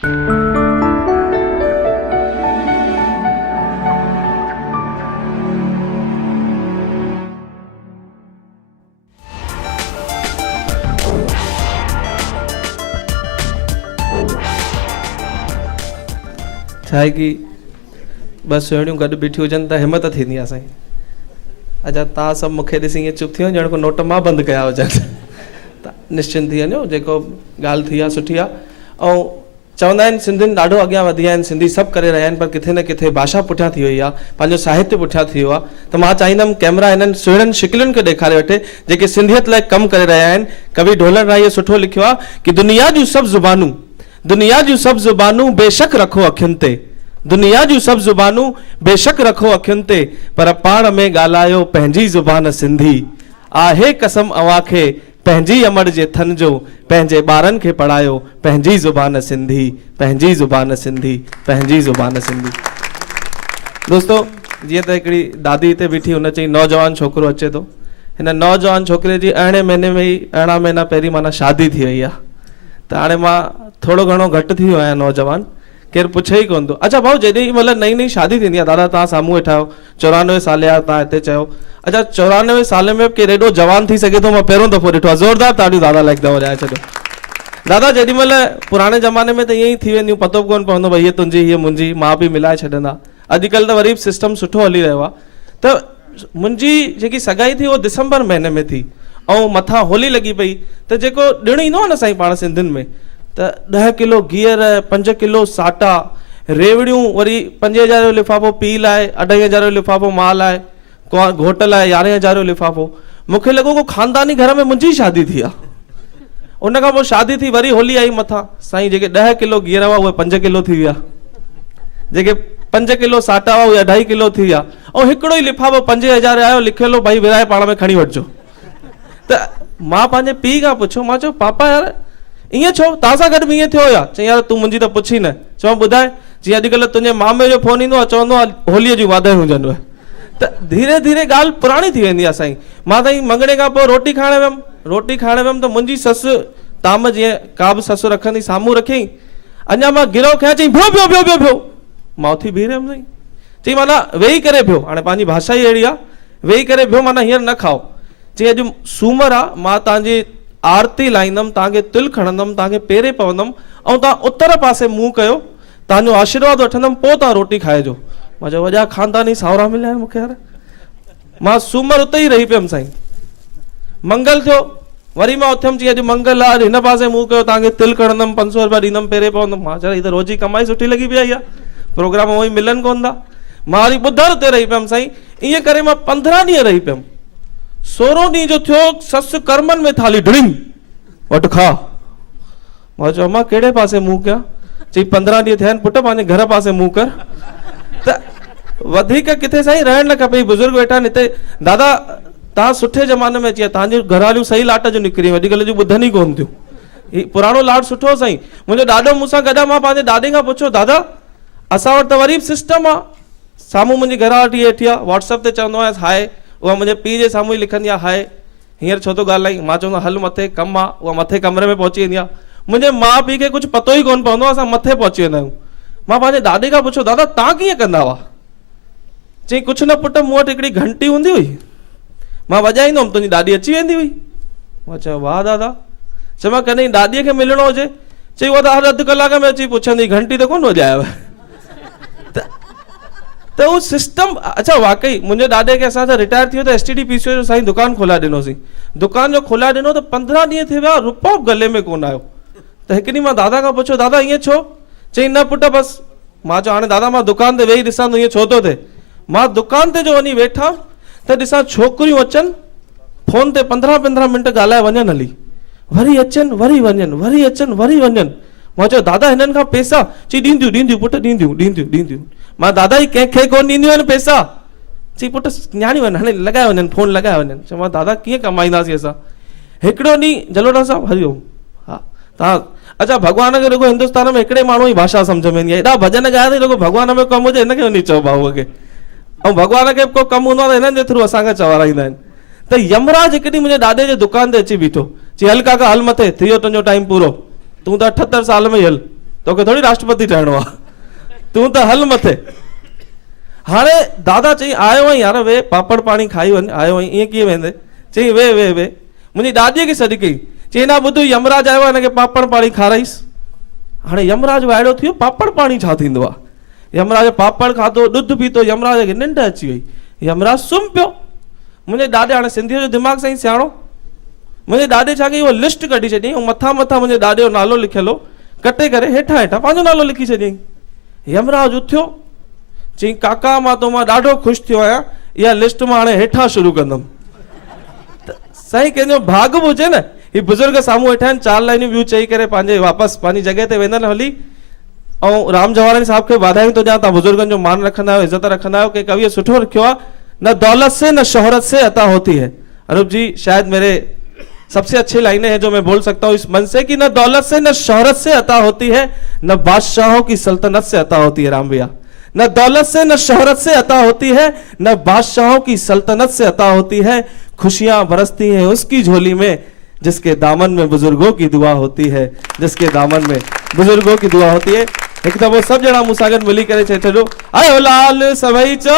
छा आहे कि ॿ सुहिणियूं गॾु बीठियूं हुजनि त हिमत थींदी आहे साईं। अच्छा तव्हां सभु मूंखे ॾिसी ईअं चुप थी वञो ॼण को नोट मां बंदि कया हुजनि त निश्चिंत थी वञो, जेको ॻाल्हि थी आहे सुठी आहे। ऐं चवंदा आहिनि सिंधियुनि ॾाढो अॻियां वधी विया आहिनि, सिंधी सभु करे रहिया आहिनि, पर किथे न किथे भाषा पुठियां थी वई आहे, पंहिंजो साहित्य पुठियां थी वियो आहे। त मां चाहींदुमि कैमरा हिननि सुहिणनि शिकिलुनि खे ॾेखारे वठे जेके सिंधियत लाइ कमु करे रहिया आहिनि। कवि ढोलर राय सुठो लिखियो आहे कि दुनिया जूं सभु ज़ुबानूं बेशक रखो अखियुनि ते, दुनिया जूं सभु ज़ुबानूं बेशक रखो अखियुनि ते, पर पाण में ॻाल्हायो पंहिंजी ज़ुबान सिंधी। आहे कसम अव्हां खे पंहिंजी अमड़ जे थन जो, पंहिंजे ॿारनि खे पढ़ायो पंहिंजी ज़ुबान सिंधी, पंहिंजी ज़ुबान सिंधी, पंहिंजी ज़ुबान सिंधी। दोस्तो जीअं त हिकिड़ी दादी हिते बीठी, हुन चई नौजवान छोकिरो अचे थो, हिन नौजवान छोकिरे जी अरिड़हें महीने में ई 18 महीना पहिरीं माना शादी थी वई आहे। त हाणे मां थोरो घणो घटि थी वियो आहियां नौजवान, केरु पुछे ई कोन थो। अच्छा भाऊ जॾहिं मतिलबु नई नई शादी थींदी आहे, दादा तव्हां साम्हूं वेठा आहियो, 94 साल जा तव्हां हिते चयो, अच्छा 94 साल में केरु एॾो जवान थी सघे थो, मां पहिरों दफ़ो ॾिठो आहे। ज़ोरदार ताड़ियूं दादा लाइ दफ़ो ॾियाए छॾियो। दादा जेॾी महिल पुराणे ज़माने में त ईअं ई थी वेंदियूं, पतो बि कोन पवंदो भई हीअ तुंहिंजी हीअ मुंहिंजी, माउ पीउ मिलाए छॾंदा। अॼुकल्ह त वरी बि सिस्टम सुठो हली रहियो आहे। त मुंहिंजी जेकी सगाई थी उहो दिसंबर महीने में थी, ऐं मथां होली लॻी पई, त जेको ॾिणु ईंदो आहे न साईं पाण सिंधियुनि में, त 10 किलो गीहर, 5 किलो साटा, रेवड़ियूं, वरी 5000 जो लिफ़ाफ़ो पीउ लाइ, 2500 जो लिफ़ाफ़ो माउ लाइ, घोट लाइ 11000 जो लिफ़ाफ़ो। मूंखे लॻो को ख़ानदानी घर में मुंहिंजी शादी थी आहे। उन खां पोइ शादी थी, वरी होली आई मथां, साईं जेके 10 किलो गीहर हुआ उहे 5 किलो थी विया, जेके 5 किलो साटा हुआ उहे 2.5 किलो थी विया, ऐं हिकिड़ो ई लिफ़ाफ़ो 5000 आयो, लिखियलु हो भाई विराए पाण में खणी वठिजो। त मां पंहिंजे पीउ खां पुछियो, मां चयो पापा यार ईअं छो, तव्हां सां गॾु बि ईअं थियो या? चई यार तूं मुंहिंजी त पुछी न। चवां ॿुधाए, जीअं अॼुकल्ह तुंहिंजे मामे जो फोन ईंदो आहे, चवंदो आहे होलीअ जूं वाधायूं हुजनि। त धीरे धीरे ॻाल्हि पुराणी थी वेंदी आहे साईं। मां ताईं मंगणे खां पोइ रोटी खाइण वियमि, त मुंहिंजी ससु ताम जीअं का बि ससु रखंदी साम्हूं रखियईं, अञा मां गिरो खयां, चई बियो बियो बियो बियो बियो, मां उथी बीह रहियमि साईं। चई माना वेही करे बियो, हाणे पंहिंजी भाषा ई अहिड़ी आहे, वेही करे बियो माना हींअर न खाओ। चई अॼु सूमर आहे, मां तव्हांजी आरती लाईंदुमि, तव्हांखे तिल खणंदुमि, तव्हांखे पेरे पवंदुमि, ऐं तव्हां उत्तर पासे मुंहुं कयो, तव्हांजो आशीर्वाद वठंदुमि, पोइ तव्हां रोटी खाइजो। मां चयो वॾा ख़ानदानी सावरा मिलिया आहिनि मूंखे यार। मां सूमर उते ई रही पियुमि साईं। मंगल थियो, वरी मां उथियमि, चई अॼु मंगल आहे, हिन पासे मुंहुं कयो, तव्हांखे तिल खणंदुमि, 500 रुपया ॾींदुमि, पेरे पवंदुमि। मां चयो हीअ त रोज़ जी कमाई सुठी लॻी पई आहे, प्रोग्राम उहो ई मिलनि कोन था। मां वरी ॿुधरु उते रही पियुमि साईं। ईअं करे मां 15 ॾींहं रही पियुमि। 16 ॾींहं जो थियो, ससु कर्मनि में थाली ढिड़िंग वटि खा। मां चयो मां कहिड़े पासे मुंहुं कयां? चई 15 ॾींहं थिया आहिनि पुटु, पंहिंजे घर पासे मुंहुं कर। त वधीक किथे साईं रहण न खपे, बुज़ुर्ग वेठा आहिनि हिते। दादा तव्हां सुठे ज़माने में अची, तव्हांजी घरवालियूं सही लाट जूं निकिरी, अॼुकल्ह जूं ॿुधनि ई कोन थियूं। हीउ पुराणो लाट सुठो साईं। मुंहिंजो ॾाॾो मूंसां गॾु, मां पंहिंजे ॾाॾे खां पुछियो, दादा असां वटि त वरी बि सिस्टम आहे, साम्हूं मुंहिंजी घरवारी वेठी आहे, व्हाट्सअप ते चवंदो आहियां हाय, उहा मुंहिंजे पीउ जे साम्हूं ई लिखंदी आहे हाय, हींअर छो थो ॻाल्हाई? मां चवंदो हल मथे कमु आहे, उहा मथे कमरे में पहुची वेंदी आहे। मुंहिंजे माउ पीउ खे कुझु पतो ई कोन पवंदो आहे, असां मथे पहुची वेंदा आहियूं। मां पंहिंजे ॾाॾे खां पुछियो, दादा तव्हां कीअं कंदा हुआ? चई कुझु न पुटु, मूं वटि हिकिड़ी घंटी हूंदी हुई, मां वॼाईंदो हुअमि, तुंहिंजी ॾाॾी अची वेंदी हुई। मां चयो वाह दादा। चयो मां कॾहिं ॾाॾीअ खे मिलणो हुजे? चई उहा त हर अधु कलाक में अची पुछंदी, घंटी त कोन वॼायव। त उहो सिस्टम, अच्छा वाकई मुंहिंजे ॾाॾे खे असां रिटायर थी वियो त STD PCO जो साईं दुकानु खोलाए ॾिनोसीं। दुकान जो खोलाए ॾिनो त 15 ॾींहं थी विया, रुपयो गले में कोन आयो। त हिकु ॾींहुं मां दादा खां पुछियो, दादा ईअं छो? चई न पुटु बसि। मां चयो हाणे दादा मां दुकान ते वेही ॾिसां त ईअं छो थो थिए? मां दुकान ते जो वञी वेठा त ॾिसां छोकिरियूं अचनि, फोन ते 15-15 मिंट ॻाल्हाए वञनि, हली वरी अचनि, वरी वञनि, वरी अचनि, वरी वञनि। मां चयो दादा हिननि खां पैसा? चई ॾींदियूं पुटु, ॾींदियूं। मां दादा ई कंहिंखे कोन ॾींदियूं आहिनि पैसा। चई पुटु न्याणी वञनि, हाणे लॻाए वञनि, फोन लॻाए वञनि। चयो मां दादा कीअं कमाईंदासीं असां? हिकिड़ो ॾींहुं जलोटा साहब हरिओम, हा तव्हां, अच्छा भॻवान खे रुॻो हिंदुस्तान में हिकिड़े माण्हू ई भाषा सम्झ में ईंदी आहे, हेॾा भॼन ॻाए थी, रुॻो भॻवान में कमु हुजे हिनखे वञी चओ भाऊ खे, ऐं भॻवान खे को कमु हूंदो आहे त हिननि जे थ्रू असांखे चवाराईंदा आहिनि। त यमराज हिकु ॾींहुं मुंहिंजे ॾाॾे जे दुकान ते अची बीठो। चई हल काका हल मथे, थी वियो तुंहिंजो टाइम पूरो, तूं त 78 साल में ई हल। तोखे थोड़ी राष्ट्रपति ठहणो आहे, तूं त हल मथे। हाणे दादा चई आयो आई यार वे पापड़ पाणी खाई वञ, आयो आई ईअं कीअं वेंदे, चई वे वे वे, मुंहिंजी ॾाॾीअ खे सॾु कई, चई ना ॿुध यमराज आयो आहे, हिनखे पापड़ पाणी खाराईस। हाणे यमराज वाइड़ो थियो, पापड़ पाणी छा थींदो आहे? यमराज पापड़ खाधो, ॾुध पीतो, यमराज खे निंड अची वई, यमराज सुम्ही पियो। मुंहिंजे ॾाॾे, हाणे सिंधीअ जो दिमाग़ साईं सियाणो, मुंहिंजे ॾाॾे छा कई, उहो लिस्ट कढी छॾियईं, ऐं मथां मथां मुंहिंजे ॾाॾे जो नालो लिखियल हो, कटे करे हेठां हेठां पंहिंजो नालो लिखी छॾियईं। यमराज उथियो, चई काका मां तो मां ॾाढो ख़ुशि थियो आहियां, इहा लिस्ट मां हाणे हेठां शुरू कंदुमि। साईं कंहिंजो भाग बि हुजे न, ही बुज़ुर्ग साम्हूं वेठा आहिनि, 4 लाइनियूं ॿियूं चई करे पंहिंजे वापसि पंहिंजी जॻह ते वेंदा हली। ऐं राम जवाहरानी साहब खे वाधायूं थो ॾियां, तव्हां बुज़ुर्गनि जो मान रखंदा आहियो, इज़त रखंदा आहियो, कि कविअ सुठो लिखियो आहे, न दौलत से न शोहरत से अता होती है। अनूप जी शायद मेरे सबसे अच्छी लाइनें हैं जो मैं बोल सकता हूँ इस मन से, कि न दौलत से न शोहरत से अता होती है, न बादशाहों की सल्तनत से अता होती है। राम भैया, न दौलत से न शोहरत से अता होती है, न बादशाहों की सल्तनत से अता होती है, खुशियां बरसती हैं उसकी झोली में जिसके दामन में बुजुर्गों की दुआ होती है, जिसके दामन में बुजुर्गों की दुआ होती है। एक दफ़ो सब ॼणा मूंसां गॾु मिली करे चई छॾो, आयो लाल सभई चो।